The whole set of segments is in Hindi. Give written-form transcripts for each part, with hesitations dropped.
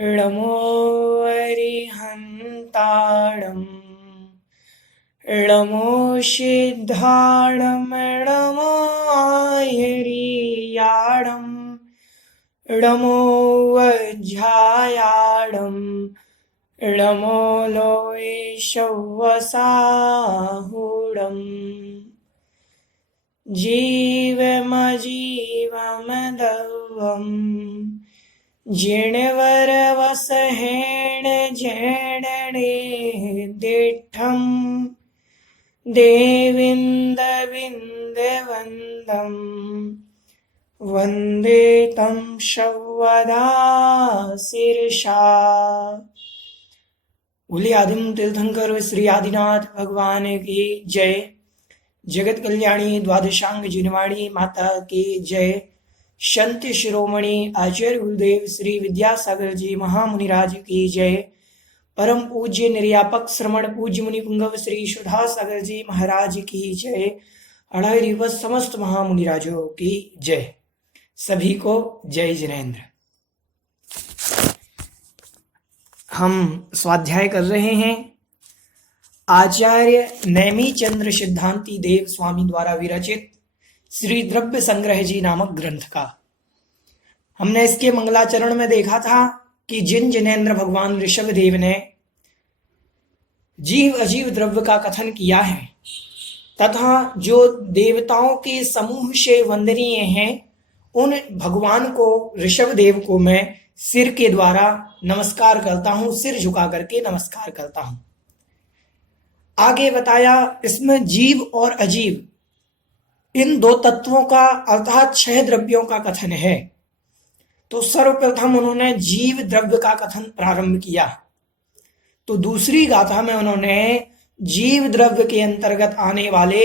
ळमो अरिहन्ताणम् ळमो सिद्धाणम् ळमो आयर्याणम् ळमो वज्झायाणम् ळमो लोयशव्वसाहुडम् जीवमजीवमदवम् जिणवरवसहेण झेणणे दिठम् देविन्दविन्दवन्दम् वन्दे तं शव्वदा शीर्षा। बोले आदिम तीर्थंकर श्री आदिनाथ भगवान की जय। जगत कल्याणी द्वादशांग जिनवाणी माता की जय। संत शिरोमणि आचार्य गुरुदेव श्री विद्यासागर जी महामुनिराज की जय। परम पूज्य निर्यापक श्रमण पूज्य मुनि पुंगव श्री सुधा सागर जी महाराज की जय। अढ़ाई दिवस समस्त महामुनिराजों की जय। सभी को जय जिनेन्द्र। हम स्वाध्याय कर रहे हैं आचार्य नैमी चंद्र सिद्धांति देव स्वामी द्वारा विरचित श्री द्रव्य संग्रह जी नामक ग्रंथ का। हमने इसके मंगलाचरण में देखा था कि जिन जिनेन्द्र भगवान ऋषभ देव ने जीव अजीव द्रव्य का कथन किया है तथा जो देवताओं के समूह से वंदनीय हैं, उन भगवान को ऋषभ देव को मैं सिर के द्वारा नमस्कार करता हूं, सिर झुका करके नमस्कार करता हूं। आगे बताया इसमें जीव और अजीव इन दो तत्वों का अर्थात 6 द्रव्यों का कथन है। तो सर्वप्रथम उन्होंने जीव द्रव्य का कथन प्रारंभ किया। तो दूसरी गाथा में उन्होंने जीव द्रव्य के अंतर्गत आने वाले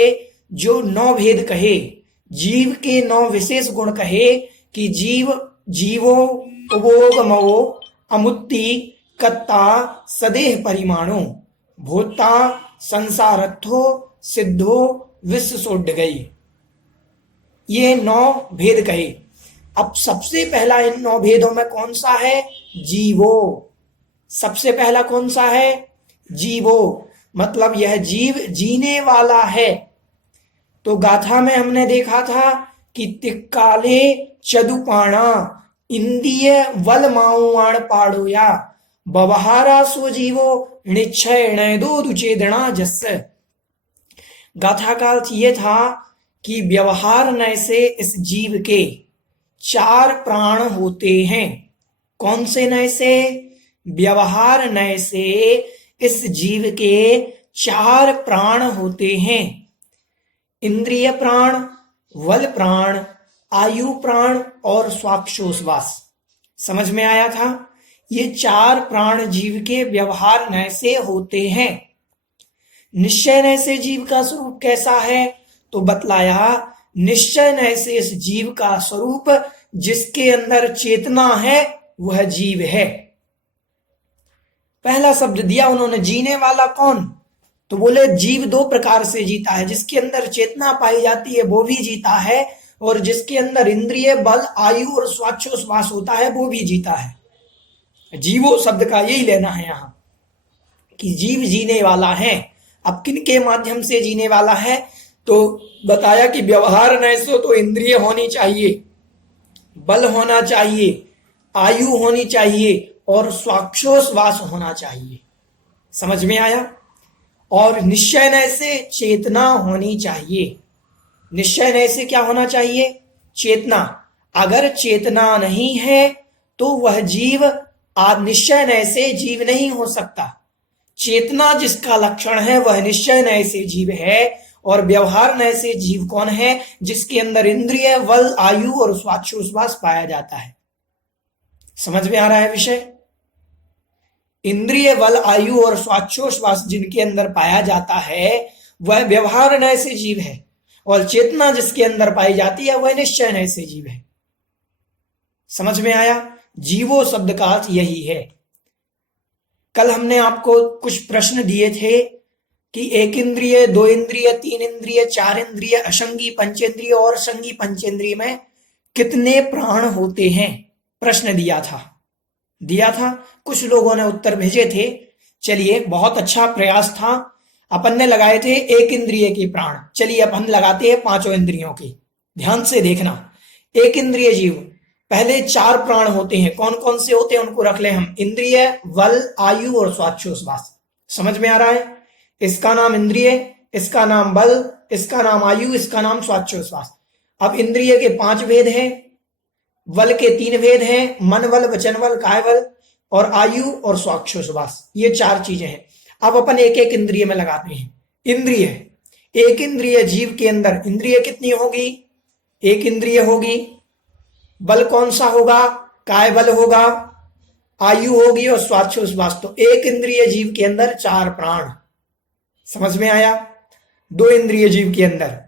जो 9 भेद कहे, जीव के 9 विशेष गुण कहे कि जीव जीवो उभोगमो अमुत्ति कत्ता सदेह परिमाणो भूता संसारत्थो सिद्धो विश्व सोड गई। ये 9 भेद कहे। अब सबसे पहला इन 9 भेदों में कौन सा है? जीवो। सबसे पहला कौन सा है? जीवो, मतलब यह जीव जीने वाला है। तो गाथा में हमने देखा था कि तिक्काले चदुपाणा इंद्रिय वल माउआण पाड़ोया बवहारा सो जीवो निश्चय नैदो दुचेदना जस। गाथा का अर्थ ये था कि व्यवहार नय से इस जीव के 4 प्राण होते हैं। कौन से नय से? व्यवहार नय से इस जीव के 4 प्राण होते हैं। इंद्रिय प्राण, वल प्राण, आयु प्राण और स्वाक्षोश्वास। समझ में आया था? ये 4 प्राण जीव के व्यवहार नय से होते हैं। निश्चय नय से जीव का स्वरूप कैसा है? तो बतलाया निश्चय नय से इस जीव का स्वरूप जिसके अंदर चेतना है वह जीव है। पहला शब्द दिया उन्होंने, जीने वाला कौन? तो बोले जीव 2 प्रकार से जीता है। जिसके अंदर चेतना पाई जाती है वो भी जीता है, और जिसके अंदर इंद्रिय बल आयु और स्वाक्षोश्वास होता है वो भी जीता है। जीवो शब्द का यही लेना है यहाँ कि जीव जीने वाला है। अब किन के माध्यम से जीने वाला है? तो बताया कि व्यवहार नय से तो इंद्रिय होनी चाहिए, बल होना चाहिए, आयु होनी चाहिए और स्वाक्षोश्वास होना चाहिए। समझ में आया? और निश्चय नय से चेतना होनी चाहिए। निश्चय नय से क्या होना चाहिए? चेतना। अगर चेतना नहीं है तो वह जीव निश्चय नय से जीव नहीं हो सकता। चेतना जिसका लक्षण है वह निश्चय नय से जीव है, और व्यवहार नय से जीव कौन है? जिसके अंदर इंद्रिय बल आयु और स्वाक्षोश्वास पाया जाता है। समझ में आ रहा है विषय? इंद्रिय बल आयु और स्वाक्षोश्वास जिनके अंदर पाया जाता है वह व्यवहार नय से जीव है, और चेतना जिसके अंदर पाई जाती है वह निश्चय नय से जीव है। समझ में आया? जीवो शब्द का अर्थ यही है। कल हमने आपको कुछ प्रश्न दिए थे कि 1 इंद्रिय, 2 इंद्रिय, 3 इंद्रिय, 4 इंद्रिय, असंगी पंचेंद्रिय और संगी पंचेंद्रिय में कितने प्राण होते हैं, प्रश्न दिया था। दिया था, कुछ लोगों ने उत्तर भेजे थे। चलिए, बहुत अच्छा प्रयास था। अपन ने लगाए थे एक इंद्रिय के प्राण, चलिए अपन लगाते हैं पांचों इंद्रियों के। ध्यान से देखना, एक इंद्रिय जीव, पहले चार प्राण होते हैं, कौन कौन से होते हैं उनको रख ले हम, इंद्रिय, बल, आयु और स्वाच्छोश्वास। समझ में आ रहा है? इसका नाम इंद्रिय, इसका नाम बल, इसका नाम आयु, इसका नाम स्वाच्छोश्वास। अब इंद्रिय के 5 भेद हैं, बल के 3 भेद हैं, मन बल, वचन बल, काय बल, और आयु और स्वाच्छोश्वास, ये 4 चीजें हैं। अब अपन एक एक इंद्रिय में लगाते हैं। इंद्रिय, एक इंद्रिय जीव के अंदर इंद्रिय कितनी होगी? एक इंद्रिय होगी। बल कौन सा होगा? काय बल होगा, आयु होगी और स्वाच्छोश्वास। तो एक इंद्रिय जीव के अंदर 4 प्राण। समझ में आया? 2 इंद्रिय जीव के अंदर,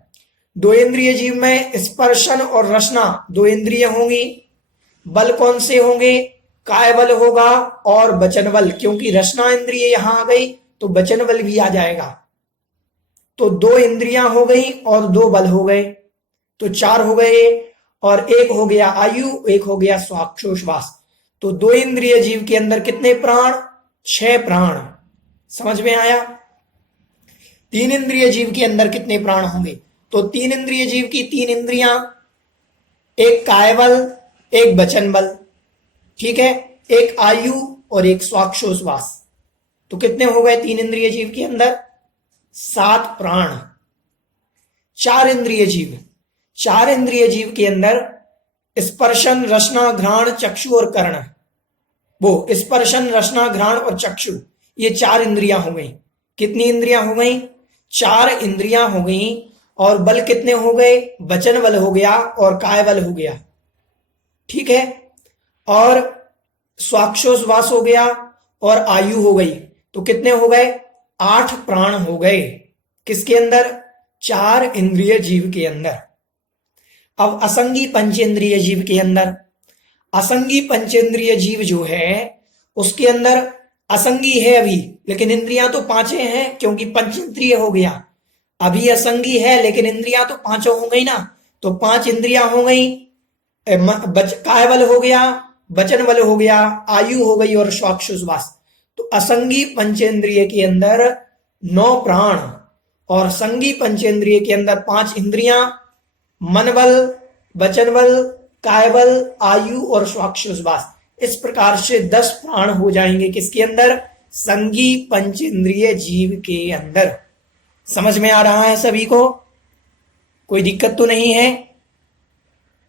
2 इंद्रिय जीव में स्पर्शन और रसना 2 इंद्रिय होंगी। बल कौन से होंगे? काय बल होगा और वचन बल, क्योंकि रसना इंद्रिय यहां आ गई तो वचन बल भी आ जाएगा। तो 2 इंद्रियां हो गई और 2 बल हो गए, तो 4 हो गए। और एक हो गया आयु, एक हो गया स्वाच्छोश्वास। तो 2 इंद्रिय जीव के अंदर कितने प्राण? 6 प्राण। समझ में आया? 3 इंद्रिय जीव के अंदर कितने प्राण होंगे? तो 3 इंद्रिय जीव की 3 इंद्रियां, एक काय बल, एक वचन बल, ठीक है, एक आयु और एक स्वाच्छोश्वास। तो कितने हो गए 3 इंद्रिय जीव के अंदर? 7 प्राण। 4 इंद्रिय जीव, 4 इंद्रिय जीव के अंदर स्पर्शन, रसना, घ्राण, चक्षु और कर्ण। वो स्पर्शन, रसना, घ्राण और चक्षु, ये 4 इंद्रियां हो गई। कितनी इंद्रियां हो गई? 4 इंद्रियां हो गई। और बल कितने हो गए? वचन बल हो गया और काय बल हो गया, ठीक है, और स्वाच्छोश्वास हो गया और आयु हो गई। तो कितने हो गए? 8 प्राण हो गए। किसके अंदर? 4 इंद्रिय जीव के अंदर। अब असंगी पंचेंद्रिय जीव के अंदर, असंगी पंचेंद्रिय जीव जो है उसके अंदर असंगी है अभी, लेकिन इंद्रियां तो 5 हैं, क्योंकि पंचेंद्रिय हो गया। अभी असंगी है लेकिन इंद्रियां तो 5 हो गई ना, तो 5 इंद्रियां हो गई। काय बल हो गया, वचन बल हो गया, आयु हो गई और स्वाच्छोश्वास। तो असंगी पंचेंद्रिय के अंदर 9 प्राण और संगी पंचेंद्रिय के अंदर 5 इंद्रियां, मन बल, वचन बल, काय बल, आयु और स्वाच्छोश्वास। इस प्रकार से 10 प्राण हो जाएंगे किसके अंदर? संगी पंचेंद्रिय जीव के अंदर। समझ में आ रहा है सभी को? कोई दिक्कत तो नहीं है?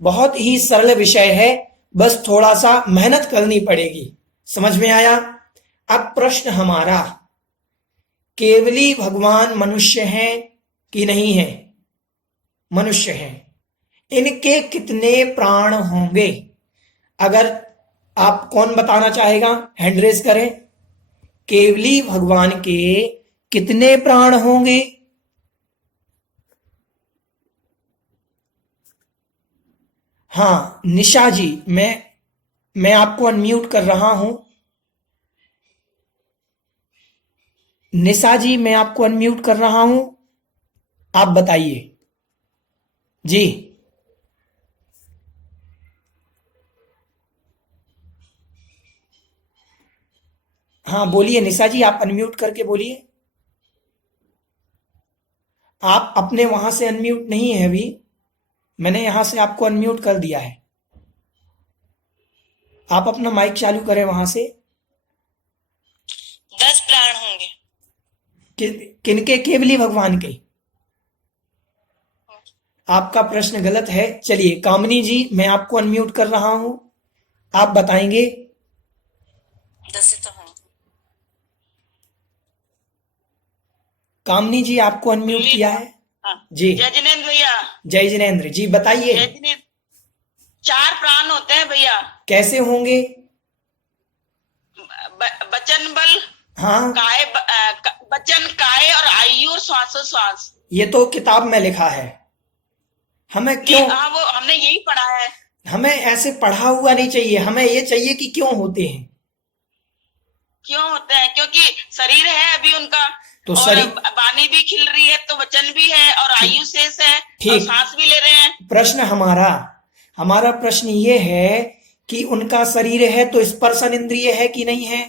बहुत ही सरल विषय है, बस थोड़ा सा मेहनत करनी पड़ेगी। समझ में आया? अब प्रश्न हमारा, केवली भगवान मनुष्य हैं कि नहीं है? मनुष्य हैं। इनके कितने प्राण होंगे? अगर आप, कौन बताना चाहेगा? हैंड रेज करें। केवली भगवान के कितने प्राण होंगे? हाँ निशा जी, मैं आपको अनम्यूट कर रहा हूं। निशा जी, मैं आपको अनम्यूट कर रहा हूं, आप बताइए जी। हाँ बोलिए निशा जी, आप अनम्यूट करके बोलिए। आप अपने वहां से अनम्यूट नहीं है अभी, मैंने यहां से आपको अनम्यूट कर दिया है। आप अपना माइक चालू करें वहां से। 10 प्राण होंगे। किनके? केवली भगवान के। आपका प्रश्न गलत है। चलिए कामनी जी, मैं आपको अनम्यूट कर रहा हूं, आप बताएंगे। 10 तो होंगे। कामनी जी, आपको अनम्यूट किया है। जी जय जिनेन्द्र भैया। जय जिनेन्द्र जी, बताइए। जय जिनेन्द्र, 4 प्राण होते हैं भैया। कैसे होंगे? वचन बल, हाँ, काय, वचन, काय और आयु और श्वासोश्वास। ये तो किताब में लिखा है, हमें क्यों? हाँ वो हमने यही पढ़ा है। हमें ऐसे पढ़ा हुआ नहीं चाहिए, हमें ये चाहिए कि क्यों होते हैं। क्यों होते हैं? क्योंकि शरीर है अभी उनका, तो और शरीर, वाणी भी खिल रही है, तो वचन भी है और आयु शेष है और ठीक। सांस भी ले रहे हैं। प्रश्न हमारा प्रश्न ये है कि उनका शरीर है तो स्पर्शन इंद्रिय है कि नहीं है?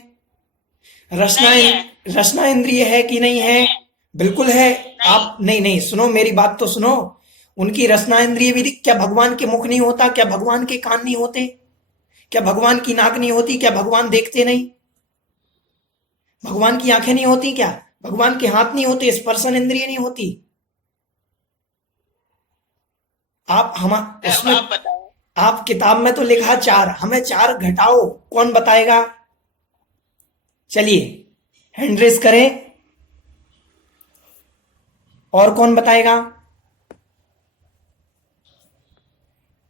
रसना नहीं है। रसना इंद्रिय है कि नहीं है? बिल्कुल है। आप नहीं नहीं सुनो, मेरी बात तो सुनो। उनकी रसना इंद्रिय भी क्या भगवान के मुख नहीं होता? क्या भगवान के कान नहीं होते? क्या भगवान की नाक नहीं होती? क्या भगवान देखते नहीं? भगवान की आंखें नहीं होती क्या? भगवान के हाथ नहीं होते? स्पर्शन इंद्रिय नहीं होती? आप हम उसमें आप बताओ। आप किताब में तो लिखा चार, हमें चार घटाओ, कौन बताएगा? चलिए हैंड रेस करें, और कौन बताएगा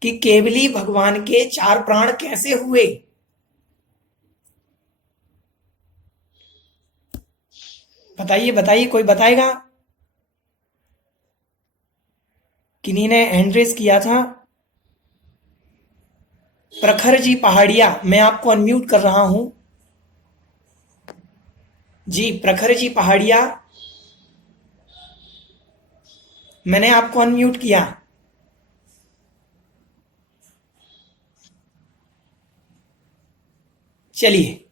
कि केवली भगवान के चार प्राण कैसे हुए? बताइए बताइए, कोई बताएगा? किन्हीं ने हैंड रेस किया था? प्रखर जी पहाड़िया, मैं आपको अनम्यूट कर रहा हूं। जी प्रखर जी पहाड़िया, मैंने आपको अनम्यूट किया। चलिए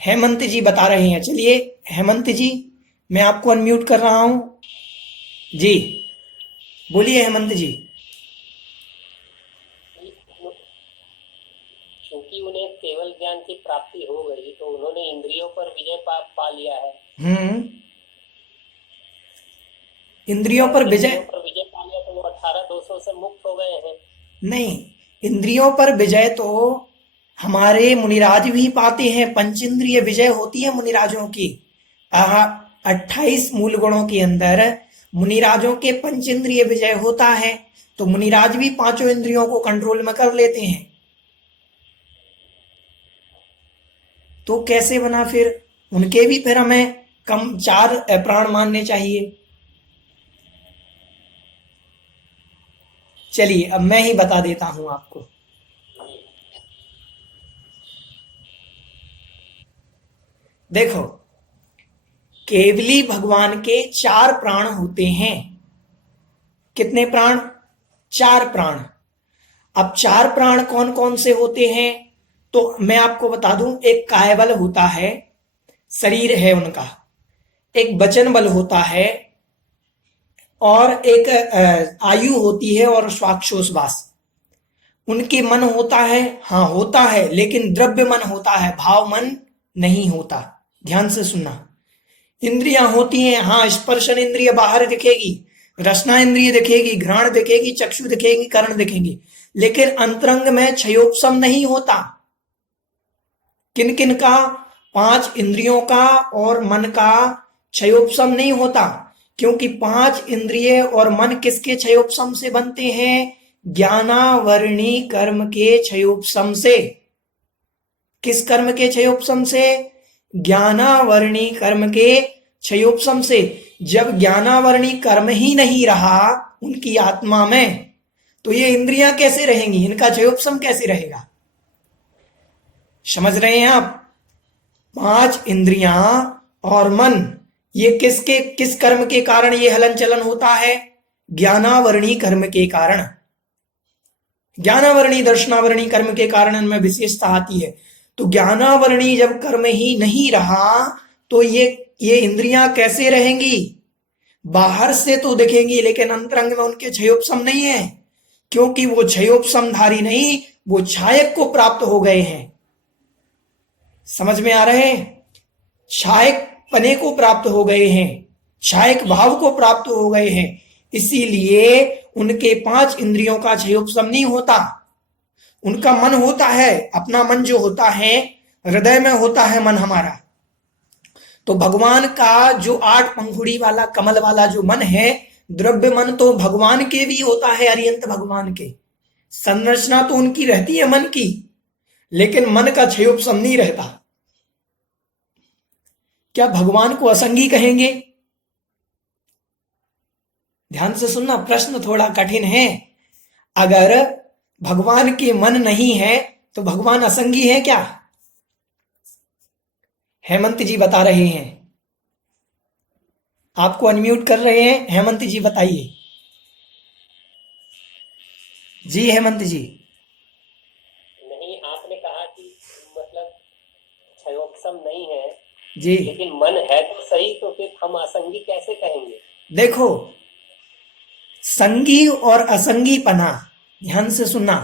हेमंत जी बता रहे हैं। चलिए हेमंत जी, मैं आपको अनम्यूट कर रहा हूं। जी बोलिए हेमंत जी। क्योंकि उन्हें केवल ज्ञान की प्राप्ति हो गई तो उन्होंने इंद्रियों पर विजय पा लिया है। इंद्रियों और पर विजय इंद्रियों पर विजय पा लिया तो वो 18 दोषों से मुक्त हो गए हैं। नहीं, इंद्रियों पर विजय तो हमारे मुनिराज भी पाते हैं। पंचेंद्रिय विजय होती है मुनिराजों की। 28 मूल गुणों के अंदर मुनिराजों के पंचेंद्रिय विजय होता है, तो मुनिराज भी पांचों इंद्रियों को कंट्रोल में कर लेते हैं। तो कैसे बना फिर? उनके भी फिर हमें कम चार प्राण मानने चाहिए। चलिए अब मैं ही बता देता हूं आपको। देखो, केवली भगवान के चार प्राण होते हैं। कितने प्राण? चार प्राण। अब चार प्राण कौन कौन से होते हैं तो मैं आपको बता दूं। एक कायबल होता है, शरीर है उनका। एक वचन बल होता है, और एक आयु होती है, और स्वाक्षोश्वास। उनके मन होता है, हाँ होता है, लेकिन द्रव्य मन होता है, भाव मन नहीं होता। ध्यान से सुनना। इंद्रियां होती हैं, हाँ स्पर्शन इंद्रिय बाहर दिखेगी, रसना इंद्रिय दिखेगी, घ्राण दिखेगी, चक्षु दिखेगी, कर्ण दिखेंगे, लेकिन अंतरंग में क्षयोपशम नहीं होता। किन किन का? 5 इंद्रियों का और मन का क्षयोपशम नहीं होता, क्योंकि 5 इंद्रिय और मन किसके क्षयोपशम से बनते हैं? ज्ञानावरणी कर्म के क्षयोपशम से। किस कर्म के क्षयोपशम से? ज्ञानावरणी कर्म के क्षयोपशम से। जब ज्ञानावरणी कर्म ही नहीं रहा उनकी आत्मा में, तो ये इंद्रियां कैसे रहेंगी? इनका क्षयोपशम कैसे रहेगा? समझ रहे हैं आप? 5 इंद्रियां और मन, ये किस कर्म के कारण ये हलन चलन होता है? ज्ञानावरणी कर्म के कारण। ज्ञानावरणी दर्शनावरणी कर्म के कारण इनमें विशेषता आती है। तो ज्ञानावरणी जब कर्म ही नहीं रहा तो ये इंद्रियां कैसे रहेंगी? बाहर से तो दिखेंगी, लेकिन अंतरंग में उनके क्षयोपशम नहीं है, क्योंकि वो क्षयोपशमधारी नहीं, वो छायक को प्राप्त हो गए हैं। समझ में आ रहे हैं? छायक पने को प्राप्त हो गए हैं, छायक भाव को प्राप्त हो गए हैं, इसीलिए उनके 5 इंद्रियों का क्षयोपशम नहीं होता। उनका मन होता है, अपना मन जो होता है, हृदय में होता है मन हमारा। तो भगवान का जो 8 पंखुड़ी वाला कमल वाला जो मन है, द्रव्य मन, तो भगवान के भी होता है, अरियंत भगवान के। संरचना तो उनकी रहती है मन की, लेकिन मन का क्षयोपशम नहीं रहता। क्या भगवान को असंगी कहेंगे? ध्यान से सुनना, प्रश्न थोड़ा कठिन है। अगर भगवान के मन नहीं है तो भगवान असंगी है क्या? हेमंत जी बता रहे हैं, आपको अनम्यूट कर रहे हैं। हेमंत जी बताइए। जी हेमंत जी। नहीं, आपने कहा कि मतलब क्षयोपशम नहीं है, जी लेकिन मन है तो सही, तो फिर हम असंगी कैसे कहेंगे? देखो, संगी और असंगी पना, ध्यान से सुनना,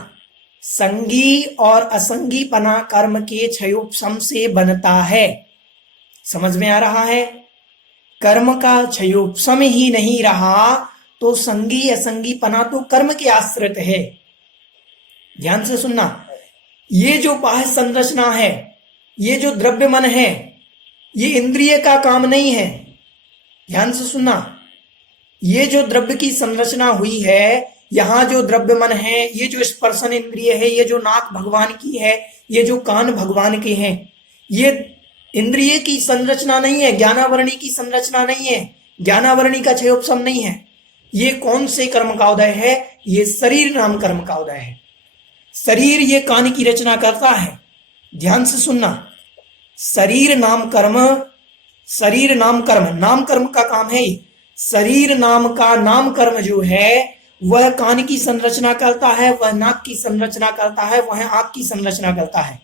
संगी और असंगी पना कर्म के क्षयोपशम से बनता है। समझ में आ रहा है? कर्म का क्षयोपशम ही नहीं रहा तो संगी असंगी पना तो कर्म के आश्रित है। ध्यान से सुनना, ये जो बाह्य संरचना है, ये जो द्रव्य मन है, ये इंद्रिय का काम नहीं है। ध्यान से सुनना, ये जो द्रव्य की संरचना हुई है, यहां जो द्रव्य मन है, ये जो स्पर्शन इंद्रिय है, ये जो नाक भगवान की है, ये जो कान भगवान के हैं, ये इंद्रिय की संरचना नहीं है, ज्ञानावरणी की संरचना नहीं है, ज्ञानावरणी का क्षयोपशम नहीं है। ये कौन से कर्म का उदय है? ये शरीर नाम कर्म का उदय है। शरीर ये कान की रचना करता है। ध्यान से सुनना, शरीर नाम कर्म, शरीर नाम कर्म, नाम कर्म का काम है ये। शरीर नाम का नाम कर्म जो है वह कान की संरचना करता है, वह नाक की संरचना करता है, वह आंख की संरचना करता है।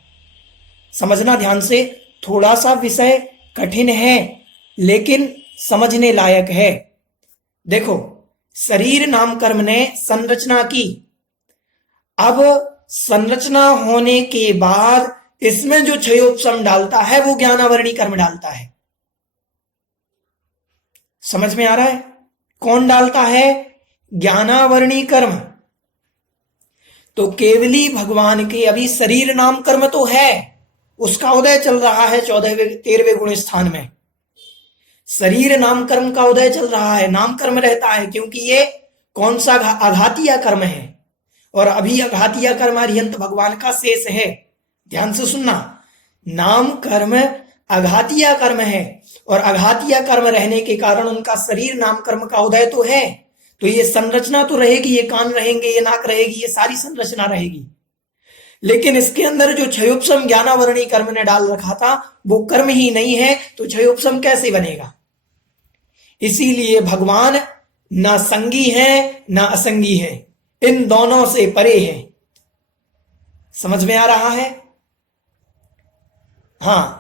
समझना ध्यान से, थोड़ा सा विषय कठिन है लेकिन समझने लायक है। देखो, शरीर नाम कर्म ने संरचना की, अब संरचना होने के बाद इसमें जो क्षयोपशम डालता है वो ज्ञानावरणी कर्म डालता है। समझ में आ रहा है? कौन डालता है? ज्ञानावरणी कर्म। तो केवली भगवान के अभी शरीर नाम कर्म तो है, उसका उदय चल रहा है 13वें गुण स्थान में। शरीर नाम कर्म का उदय चल रहा है, नाम कर्म रहता है, क्योंकि ये कौन सा आघातीय कर्म है और अभी आघातीय कर्म अरिहंत भगवान का शेष है। ध्यान से सुनना, नाम कर्म आघातीय कर्म है और आघातीय कर्म रहने के कारण उनका शरीर नाम कर्म का उदय तो है, तो ये संरचना तो रहेगी, ये कान रहेंगे, ये नाक रहेगी, ये सारी संरचना रहेगी। लेकिन इसके अंदर जो क्षयोपशम ज्ञानावरणी कर्म ने डाल रखा था वो कर्म ही नहीं है, तो क्षयोपशम कैसे बनेगा? इसीलिए भगवान ना संगी है ना असंगी है, इन दोनों से परे है। समझ में आ रहा है? हाँ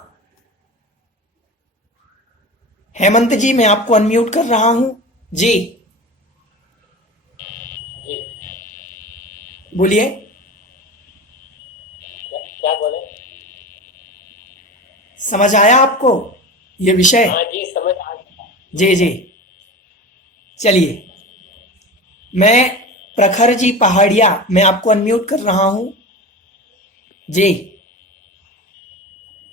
हेमंत जी, मैं आपको अनम्यूट कर रहा हूं। जी जी, बोलिए। क्या बोले? समझ आया आपको ये विषय? हाँ जी, समझ आ गया। जी जी, चलिए, मैं प्रखर जी पहाड़िया, मैं आपको अनम्यूट कर रहा हूं। जी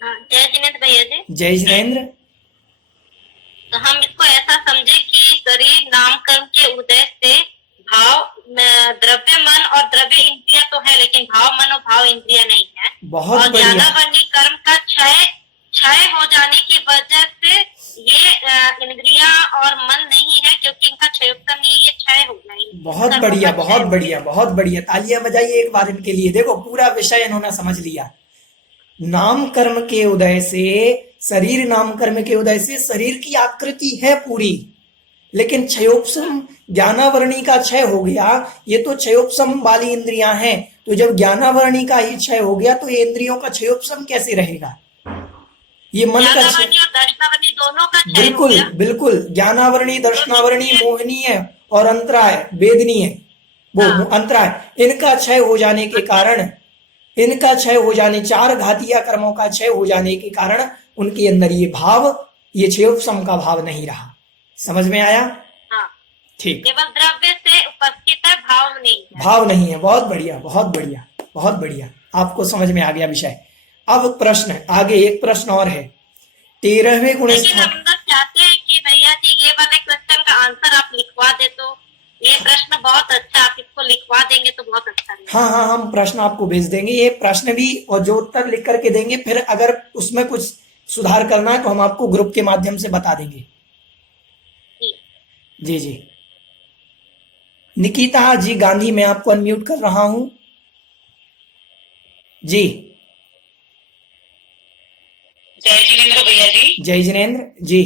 जय जिनेन्द्र भैया जी। जय जिनेन्द्र। तो हम इसको ऐसा समझे कि शरीर नाम कर्म के उदय से भाव, द्रव्य मन और द्रव्य इंद्रिया तो है, लेकिन भाव मन और भाव इंद्रिया नहीं है। बहुत और बढ़िया। ज्ञानावरणी कर्म का क्षय हो जाने की वजह से ये इंद्रिया और मन नहीं है, क्योंकि इनका क्षयोपशम नहीं, ये क्षय हो जाएंगे। बहुत बढ़िया, बहुत बढ़िया, बहुत बढ़िया, तालियां बजाइए एक बार इनके लिए। देखो, पूरा विषय इन्होंने समझ लिया। नाम कर्म के उदय से, शरीर नाम कर्म के उदय से शरीर की आकृति है पूरी, लेकिन क्षयोपशम ज्ञानावरणी का क्षय हो गया, ये तो क्षयोपशम वाली इंद्रियां हैं, तो जब ज्ञानावरणी का ही क्षय हो गया तो ये इंद्रियों का क्षयोपशम कैसे रहेगा? ये मन का ज्ञानावरणी और दर्शनावरणी दोनों का क्षय हो बिल्कुल गया। बिल्कुल, ज्ञानावरणी, दर्शनावरणी, मोहनीय और अंतराय, वेदनीय, वो अंतराय, इनका क्षय हो जाने के कारण, इनका क्षय हो जाने, 4 घातीय कर्मों का क्षय हो जाने के कारण उनके अंदर ये भाव, ये क्षयोपशम का भाव नहीं रहा। समझ में आया? हाँ, ठीक, केवल द्रव्य से उपस्थित है, भाव नहीं है। भाव नहीं है। बहुत बढ़िया, बहुत बढ़िया, बहुत बढ़िया, आपको समझ में आ गया विषय। अब प्रश्न आगे, एक प्रश्न और है, 13वें गुण लेकिन स्थान। हम लोग चाहते हैं कि भैया जी ये वाले क्वेश्चन का आंसर आप लिखवा दे, तो ये प्रश्न बहुत अच्छा, आप इसको लिखवा देंगे तो बहुत अच्छा रहेगा। हाँ हाँ, हम प्रश्न आपको भेज देंगे, ये प्रश्न भी, और जो उत्तर लिख करके देंगे, फिर अगर उसमें कुछ सुधार करना है तो हम आपको ग्रुप के माध्यम से बता देंगे। जी जी। निकिता जी गांधी, मैं आपको अनम्यूट कर रहा हूं। जी जय जिनेन्द्र भैया जी। जय जिनेन्द्र जी।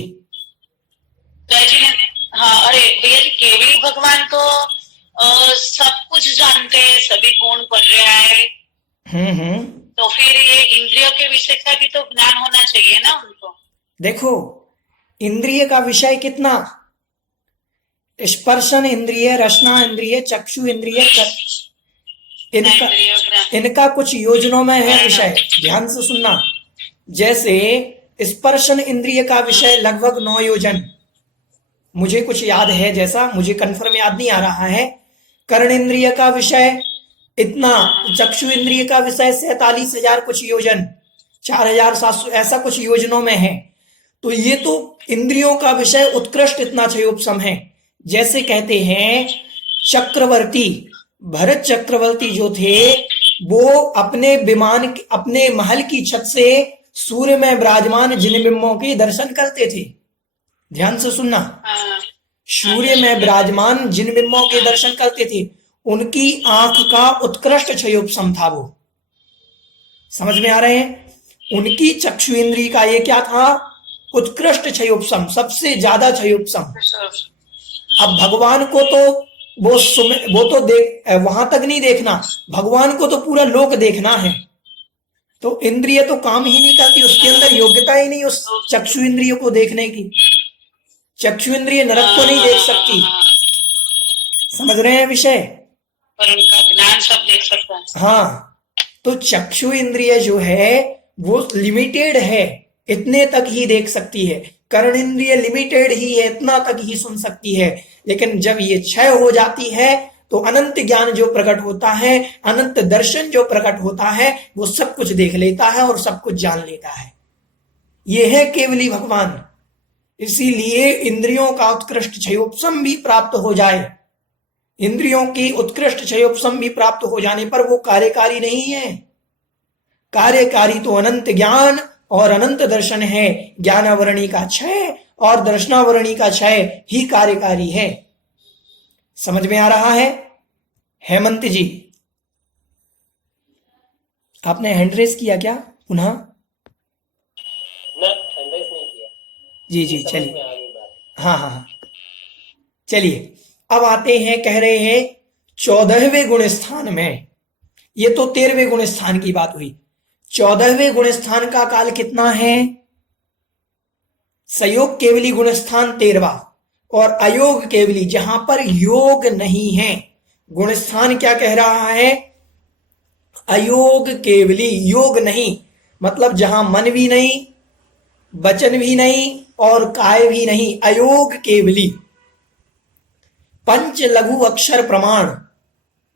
जय जिनेन्द्र। हाँ, अरे भैया जी, केवली भगवान तो सब कुछ जानते हैं, सभी गुण पढ़ रहा है, हम्म। तो फिर ये इंद्रियों के विषय का भी तो ज्ञान होना चाहिए ना उनको। देखो, इंद्रिय का विषय कितना, स्पर्शन इंद्रिय, रसना इंद्रिय, चक्षु इंद्रिय, इनका इनका कुछ योजनों में है विषय, ध्यान से सुनना। जैसे स्पर्शन इंद्रिय का विषय लगभग 9 योजन, मुझे कुछ याद है, जैसा मुझे कंफर्म याद नहीं आ रहा है। कर्ण इंद्रिय का विषय इतना, चक्षु इंद्रिय का विषय 47,000 कुछ योजन, 4,700 ऐसा कुछ योजनों में है। तो ये तो इंद्रियों का विषय उत्कृष्ट इतना क्षयोपम है। जैसे कहते हैं चक्रवर्ती, भरत चक्रवर्ती जो थे वो अपने विमान, अपने महल की छत से सूर्य में विराजमान जिन बिंबों के दर्शन करते थे। ध्यान से सुनना, सूर्य में विराजमान जिन बिंबों के दर्शन करते थे, उनकी आंख का उत्कृष्ट क्षयोपम था वो। समझ में आ रहे हैं? उनकी चक्षु इंद्रिय का ये क्या था, उत्कृष्ट क्षयोपम, सबसे ज्यादा क्षयोपम। अब भगवान को तो वो तो देख, वहां तक नहीं देखना, भगवान को तो पूरा लोक देखना है। तो इंद्रिय तो काम ही नहीं करती, उसके अंदर योग्यता ही नहीं उस चक्षु इंद्रिय को देखने की। चक्षु इंद्रिय नरक को नहीं देख सकती। समझ रहे हैं विषय? पर उनका ज्ञान सब देख सकता है। हाँ, तो चक्षु इंद्रिय जो है वो लिमिटेड है, इतने तक ही देख सकती है। कर्ण इंद्रिय लिमिटेड ही है, इतना तक ही सुन सकती है। लेकिन जब ये क्षय हो जाती है तो अनंत ज्ञान जो प्रकट होता है, अनंत दर्शन जो प्रकट होता है, वो सब कुछ देख लेता है और सब कुछ जान लेता है। ये है केवली भगवान। इसीलिए इंद्रियों का उत्कृष्ट क्षयोपम भी प्राप्त हो जाए, इंद्रियों की उत्कृष्ट क्षयोपम भी प्राप्त हो जाने पर वो कार्यकारी नहीं है। कार्यकारी तो अनंत ज्ञान और अनंत दर्शन है। ज्ञानावरणी का क्षय और दर्शनावरणी का क्षय ही कार्यकारी है। समझ में आ रहा है? हेमंत जी, आपने हैंड रेस किया क्या पुनः? ना, हैंडरेस नहीं किया। जी समझ चलिए। में आ गई बात। हाँ, चलिए अब आते हैं, कह रहे हैं 14वें गुण स्थान में। ये तो 13वें गुण स्थान की बात हुई। 14वें गुण स्थान का काल कितना है? सयोग केवली गुण स्थान 13वां और अयोग केवली, जहां पर योग नहीं है। गुण स्थान क्या कह रहा है? अयोग केवली, योग नहीं मतलब जहां मन भी नहीं, वचन भी नहीं और काय भी नहीं, अयोग केवली। पंच लघु अक्षर प्रमाण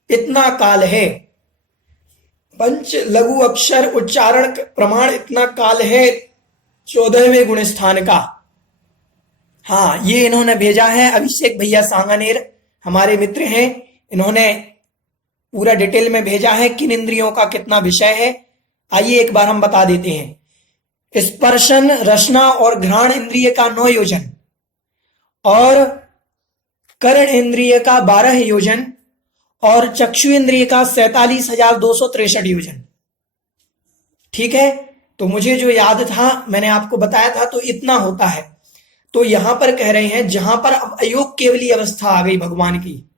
इतना काल है, पंच लघु अक्षर उच्चारण प्रमाण इतना काल है 14वें गुण स्थान का। हाँ, ये इन्होंने भेजा है अभिषेक भैया सांगानेर, हमारे मित्र हैं। इन्होंने पूरा डिटेल में भेजा है किन इंद्रियों का कितना विषय है। आइए एक बार हम बता देते हैं। स्पर्शन, रसना और घ्राण इंद्रिय का 9 योजन और कर्ण इंद्रिय का 12 योजन और चक्षु इंद्रिय का 47,263 योजन। ठीक है, तो मुझे जो याद था मैंने आपको बताया था, तो इतना होता है। तो यहां पर कह रहे हैं जहां पर अब अयोग केवली अवस्था आ गई भगवान की,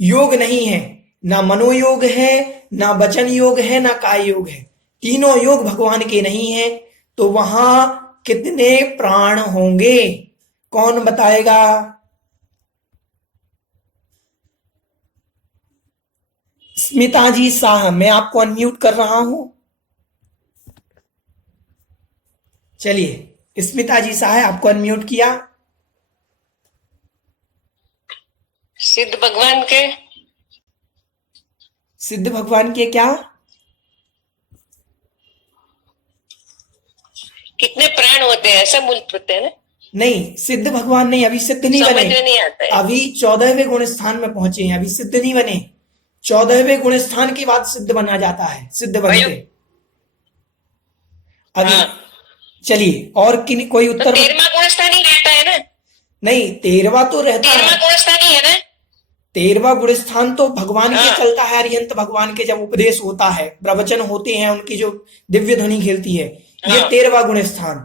योग नहीं है, ना मनोयोग है, ना वचन योग है, ना काय योग है, तीनों योग भगवान के नहीं है, तो वहां कितने प्राण होंगे? कौन बताएगा? स्मिता जी शाह, मैं आपको अनम्यूट कर रहा हूं। चलिए, स्मिता जी शाह आपको अनम्यूट किया। सिद्ध भगवान के, सिद्ध भगवान के क्या? कितने प्राण होते हैं ऐसा बोलते हैं ना? नहीं, सिद्ध भगवान नहीं, अभी सिद्ध नहीं समझ बने, में नहीं आता है। अभी 14वें गुण स्थान में पहुंचे हैं, अभी सिद्ध नहीं बने। 14वें गुण स्थान के बाद सिद्ध बना जाता है, सिद्ध बनते अभी। चलिए, और किन कोई उत्तर? 13वां गुण स्थान ही रहता है ना? नहीं, 13वां तो रहता है। 13वां गुण स्थान ही है ना? 13वां गुण स्थान तो भगवान के चलता है। अरिहंत भगवान के जब उपदेश होता है, प्रवचन होते हैं, उनकी जो दिव्य ध्वनि खेलती है, ये 13वां गुण स्थान।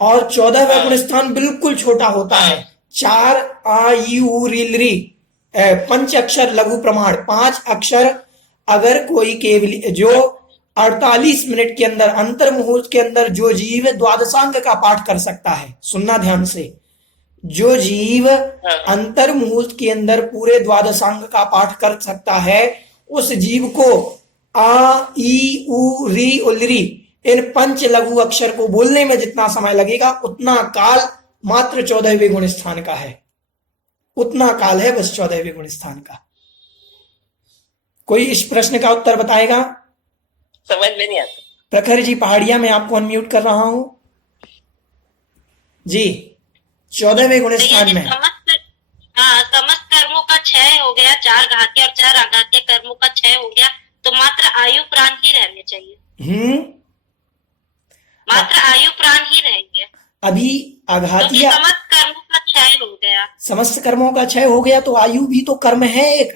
और 14वां गुण स्थान बिल्कुल छोटा होता है, 4 आ यू री पंच अक्षर लघु प्रमाण, 5 अक्षर अगर कोई केवल जो 48 मिनट के अंदर अंतर मुहूर्त के अंदर जो जीव द्वादशांग का पाठ कर सकता है, सुनना ध्यान से, जो जीव अंतर मुहूर्त के अंदर पूरे द्वादशांग का पाठ कर सकता है, उस जीव को आ ई उ री उलरी इन पंच लघु अक्षर को बोलने में जितना समय लगेगा उतना काल मात्र 14वें गुण स्थान का है, उतना काल है बस 14वें गुण स्थान का। कोई इस प्रश्न का उत्तर बताएगा? समझ में नहीं आता। प्रखर जी पहाड़िया, मैं आपको अनम्यूट कर रहा हूं जी। 14वें गुण स्थान में समस्त कर्मों का क्षय हो गया, 4 घातीय और 4 आघातीय कर्मों का क्षय हो गया, तो मात्र आयु प्राण ही रहने चाहिए। मात्र आयु प्राण ही रहेंगे। अभी आघातीय समस्त कर्मों का क्षय हो गया, समस्त कर्मों का क्षय हो गया, तो आयु भी तो कर्म है एक,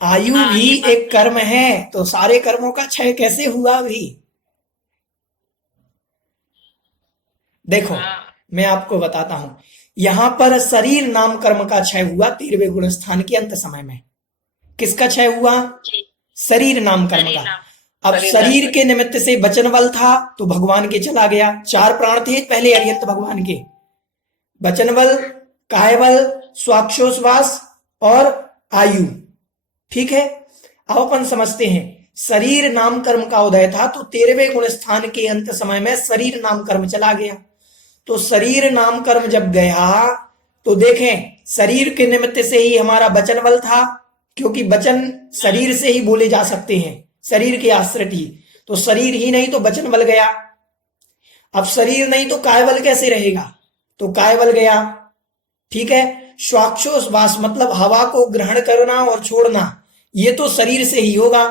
आयु भी एक कर्म है, तो सारे कर्मों का क्षय कैसे हुआ? अभी देखो मैं आपको बताता हूं, यहां पर शरीर नाम कर्म का क्षय हुआ 13वें गुण स्थान के अंत समय में। किसका क्षय हुआ? शरीर नाम कर्म का। अब शरीर के निमित्त से वचन बल था तो भगवान के चला गया, 4 प्राण थे पहले अरिहंत भगवान के, वचन बल, काय बल, स्वाक्षोश्वास और आयु। ठीक है, अब अपन समझते हैं शरीर नाम कर्म का उदय था तो 13वें गुण स्थान के अंत समय में शरीर नाम कर्म चला गया। तो शरीर नाम कर्म जब गया तो देखें शरीर के निमित्त से ही हमारा वचन बल था, क्योंकि वचन शरीर से ही बोले जा सकते हैं, शरीर के आश्रित ही, तो शरीर ही नहीं तो वचन बल गया। अब शरीर नहीं तो काय बल कैसे रहेगा? तो काय बल गया। ठीक है, श्वासोश्वास मतलब हवा को ग्रहण करना और छोड़ना, ये तो शरीर से ही होगा,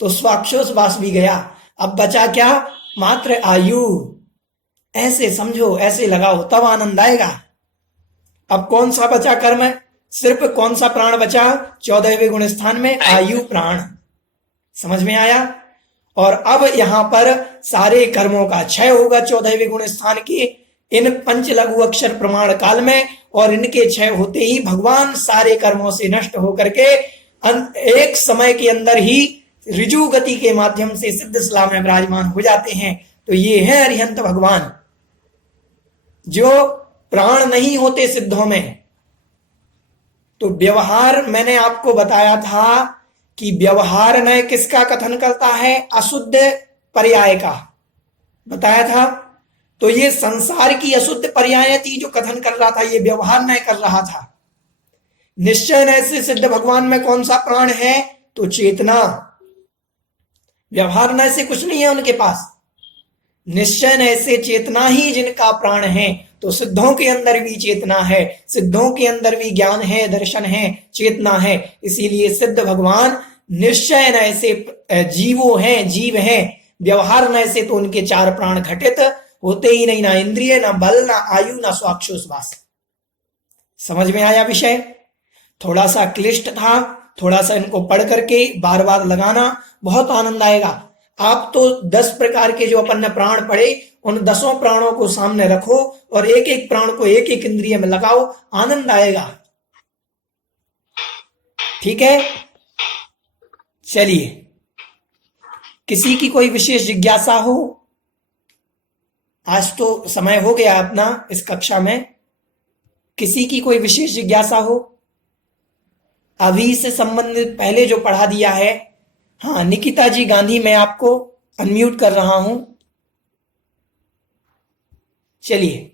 तो श्वासोश्वास भी गया। अब बचा क्या? मात्र आयु। ऐसे समझो, ऐसे लगाओ तब आनंद आएगा। अब कौन सा बचा कर्म? सिर्फ कौन सा प्राण बचा 14वें गुण स्थान में? आयु प्राण। समझ में आया? और अब यहां पर सारे कर्मों का क्षय होगा 14वें गुण स्थान के इन पंच लघु अक्षर प्रमाण काल में, और इनके क्षय होते ही भगवान सारे कर्मों से नष्ट होकर के एक समय के अंदर ही ऋजु गति के माध्यम से सिद्ध शिला में विराजमान हो जाते हैं। तो ये है अरिहंत भगवान, जो प्राण नहीं होते सिद्धों में। तो व्यवहार मैंने आपको बताया था कि व्यवहार नय किसका कथन करता है? अशुद्ध पर्याय का बताया था। तो ये संसार की अशुद्ध पर्याय थी जो कथन कर रहा था, ये व्यवहार नय कर रहा था। निश्चय नय से सिद्ध भगवान में कौन सा प्राण है? तो चेतना। व्यवहार नय से कुछ नहीं है उनके पास, निश्चय नय से चेतना ही जिनका प्राण है। तो सिद्धों के अंदर भी चेतना है, सिद्धों के अंदर भी ज्ञान है, दर्शन है, चेतना है। इसीलिए सिद्ध भगवान निश्चय नय से जीवो हैं, जीव हैं। व्यवहार नय से तो उनके 4 प्राण घटित होते ही नहीं, ना इंद्रिय, ना बल, ना आयु, ना स्वाक्षोश्वास। समझ में आया विषय? थोड़ा सा क्लिष्ट था, थोड़ा सा इनको पढ़ करके बार बार लगाना, बहुत आनंद आएगा। आप तो 10 प्रकार के जो अपन ने प्राण पढ़े, उन 10 प्राणों को सामने रखो और एक एक प्राण को एक एक इंद्रिय में लगाओ, आनंद आएगा। ठीक है, चलिए, किसी की कोई विशेष जिज्ञासा हो? आज तो समय हो गया अपना इस कक्षा में, किसी की कोई विशेष जिज्ञासा हो? अभी से संबंधित पहले जो पढ़ा दिया है। हाँ, निकिता जी गांधी, मैं आपको अनम्यूट कर रहा हूं, चलिए।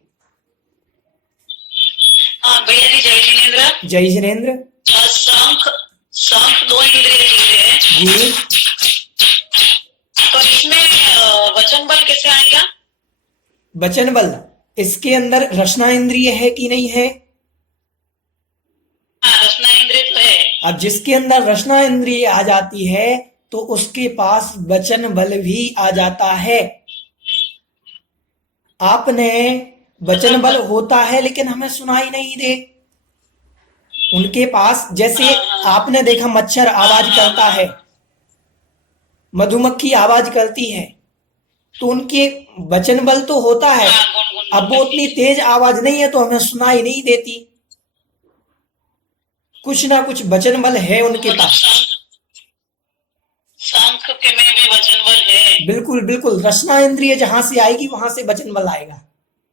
हाँ भैया जी, जय जिनेन्द्र। जय जिनेन्द्र। शंख 2 इंद्रिय है जी, तो इसमें वचन बल कैसे आएगा? वचन बल इसके अंदर रचना इंद्रिय है कि नहीं है? हाँ, रचना इंद्रिय तो है। अब जिसके अंदर रचना इंद्रिय आ जाती है तो उसके पास वचन बल भी आ जाता है। आपने वचन बल होता है लेकिन हमें सुनाई नहीं दे उनके पास। जैसे आपने देखा मच्छर आवाज करता है, मधुमक्खी आवाज करती है, तो उनके वचन बल तो होता है। अब वो उतनी तेज आवाज नहीं है तो हमें सुनाई नहीं देती। कुछ ना कुछ वचन बल है उनके मतलब पास। शंख के में भी वचन बल है। बिल्कुल बिल्कुल, रसना इंद्रिय जहां से आएगी वहां से वचन बल आएगा।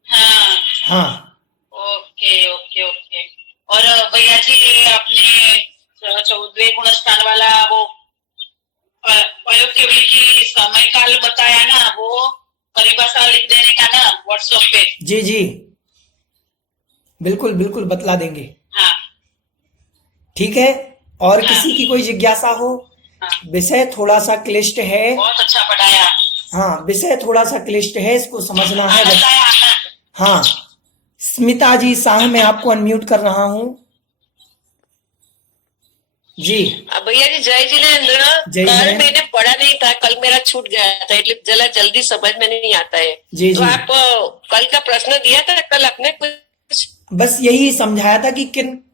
हाँ। हाँ ओके ओके ओके। और भैया जी आपने 14वें गुण स्थान वाला वो अयोग्य की समय काल बताया ना, वो परिभाषा लिख देने का ना व्हाट्सएप पे। जी जी बिल्कुल बिल्कुल बतला देंगे। हाँ ठीक है, और हाँ। किसी की कोई जिज्ञासा हो? हाँ। विषय थोड़ा सा क्लिष्ट है। बहुत अच्छा पढ़ाया। हाँ, विषय थोड़ा सा क्लिष्ट है, इसको समझना है आनंद बस। आया, आनंद। हाँ, स्मिता जी शाह मैं आपको अनम्यूट कर रहा हूँ। जी भैया जी जय जिनेन्द्र। जय कल जिनेन्द्र। मैंने पढ़ा नहीं था, कल मेरा छूट गया था, इसलिए जल्दी समझ में नहीं आता है। जी, तो जी। आप कल का प्रश्न दिया था कल आपने कुछ? बस यही समझाया था कि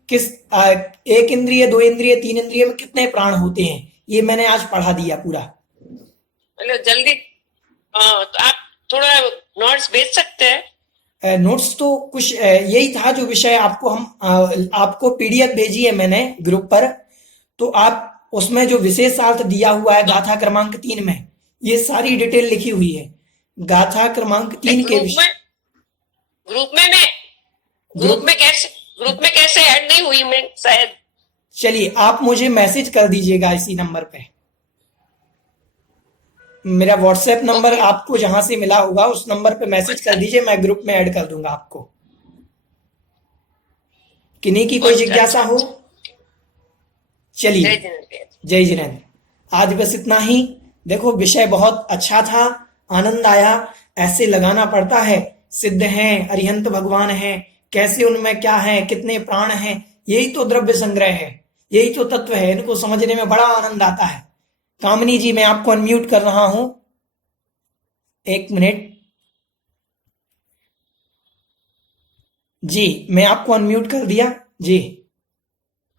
एक इंद्रिय, दो इंद्रिय, तीन इंद्रिय में कितने प्राण होते हैं, ये मैंने आज पढ़ा दिया पूरा। मतलब जल्दी तो आप थोड़ा नोट्स भेज सकते हैं? नोट्स तो कुछ यही था जो विषय आपको आपको पीडीएफ भेजी है मैंने ग्रुप पर, तो आप उसमें जो विशेषार्थ दिया हुआ है गाथा क्रमांक 3 में, ये सारी डिटेल लिखी हुई है गाथा क्रमांक 3 के विषय। ग्रुप में कैसे ऐड नहीं हुई मैं शायद। चलिए आप मुझे मैसेज कर दीजिएगा इसी नंबर पे, मेरा व्हाट्सएप नंबर आपको जहां से मिला होगा उस नंबर पे मैसेज कर दीजिए, मैं ग्रुप में ऐड कर दूंगा आपको। किन्हीं की कोई जिज्ञासा हो? चलिए, जय जिनेन्द्र। आज बस इतना ही। देखो विषय बहुत अच्छा था, आनंद आया। ऐसे लगाना पड़ता है, सिद्ध हैं, अरिहंत भगवान हैं, कैसे उनमें क्या है, कितने प्राण हैं, यही तो द्रव्य संग्रह है, यही तो तत्व है। इनको समझने में बड़ा आनंद आता है। कामनी जी मैं आपको अनम्यूट कर रहा हूं, 1 मिनट। जी मैं आपको अनम्यूट कर दिया। जी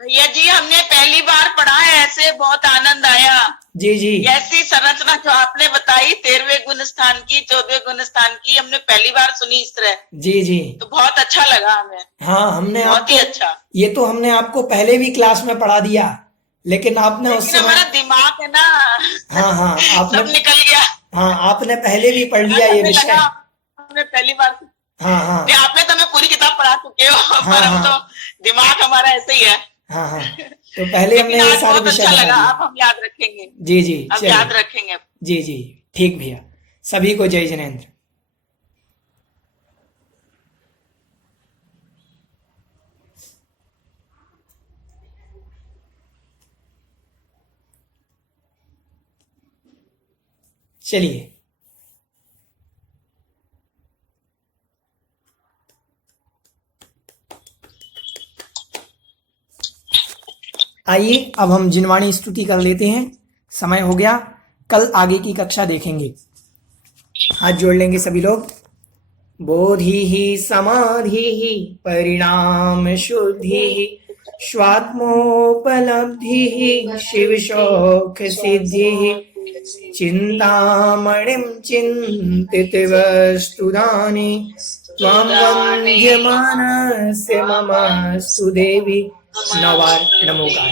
भैया जी हमने पहली बार पढ़ा है ऐसे, बहुत आनंद आया। जी जी ऐसी संरचना जो आपने बताई 13वें गुण स्थान की, 14वें गुण स्थान की, हमने पहली बार सुनी इस तरह, जी जी तो बहुत अच्छा लगा हमें। हाँ, हमने बहुत ही आपको अच्छा। ये तो हमने आपको पहले भी क्लास में पढ़ा दिया, लेकिन आपने उस लेकिन समय हमारा दिमाग है ना, हाँ हाँ सब आपने निकल गया। हाँ आपने पहले भी पढ़ लिया ये हमें विषय। लगा हमने पहली बार, हाँ हाँ नहीं, आपने तो हमें पूरी किताब पढ़ा चुके हो, पर हम हाँ। तो दिमाग हमारा ऐसे ही है। हाँ हाँ तो पहले हमने लेकिन ये आज सारे बहुत विषय अच्छा बता लगा, दिए। अब हम याद रखेंगे। जी जी अब चलिए। याद रखेंगे। जी जी ठीक भैया, सभी को जय जिनेन्द्र। चलिए आइए अब हम जिनवाणी स्तुति कर लेते हैं, समय हो गया, कल आगे की कक्षा देखेंगे। हाथ जोड़ लेंगे सभी लोग। बोधि ही समाधि ही परिणाम शुद्धि स्वात्मोपलब्धि शिव शौक सिद्धि चिंतामणिं चिंतित वस्तुदानि त्वां वन्द्यमानस्य मम सुदेवी। नवार नमोकार।